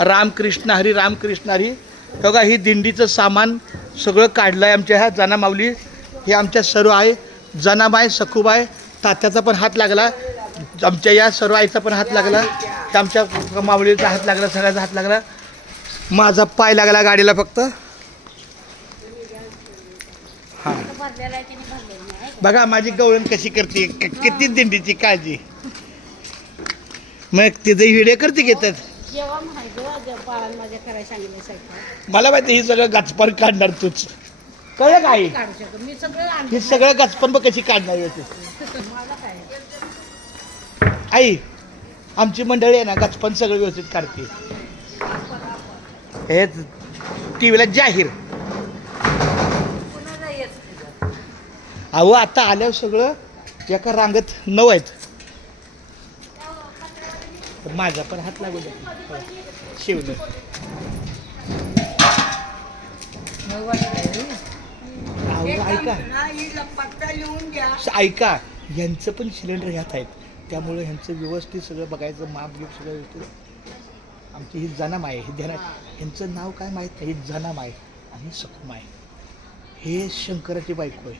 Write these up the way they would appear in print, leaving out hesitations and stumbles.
रामकृष्ण हरी रामकृष्ण हरी. बघा ही दिंडीचं सामान सगळं काढलं आहे आमच्या ह्या जना माऊली. हे आमच्या सर्व आहे, जनाबाई सखूबाई, तात्याचा पण हात लागला, आमच्या या सर्व आईचा पण हात लागला, आमच्या माऊलीचा हात लागला, सगळ्याचा हात लागला. माझा पाय लागला गाडीला फक्त. हां बघा माझी गवळण कशी करते, किती दिंडीची काळजी. मग तिथे व्हिडिओ करते घेतात. मला माहिती ही सगळं गचपण काढणार तूच, कळलं काय? हे सगळं गचपण बघ कशी काढणार याची. आई आमची मंडळी आहे ना गचपण सगळं व्यवस्थित काढते. हे टी व्हीला जाहीर. अहो आता आल्यावर सगळं एका रांगेत 9 आहेत. माझा पण हात लागू द्या शिवलं. ऐका ऐका यांचं पण सिलेंडर ह्यात आहेत, त्यामुळे ह्यांचं व्यवस्थित सगळं बघायचं, माप घेऊन सगळं व्यवस्थित. आमची ही जनामाय आहे, ह्यांचं नाव काय माहीत नाही. ही जनामाय आणि सखूमाय, हे शंकराची बायको आहे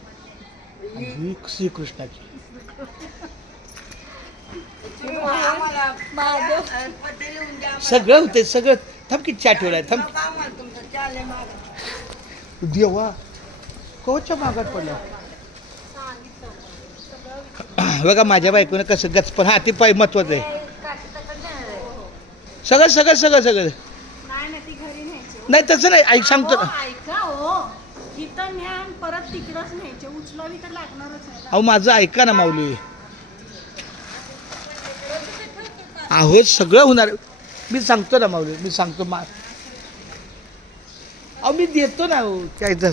आणि ही श्रीकृष्णाची. सगळं होते सगळं. थांब की चहा ठेवलाय, थांब देवा कोच्या मागात पडला. बघा माझ्या बायकोनं कसं गचपण. हा ती पाय महत्वाचं आहे. सगळं सगळं सगळं सगळं नाही तसं नाही. ऐक सांगतो ना, अहो माझं ऐका ना माऊली. अहो सगळं होणार, मी सांगतो ना माऊली, मी सांगतो. अहो मी देतो ना काय तर.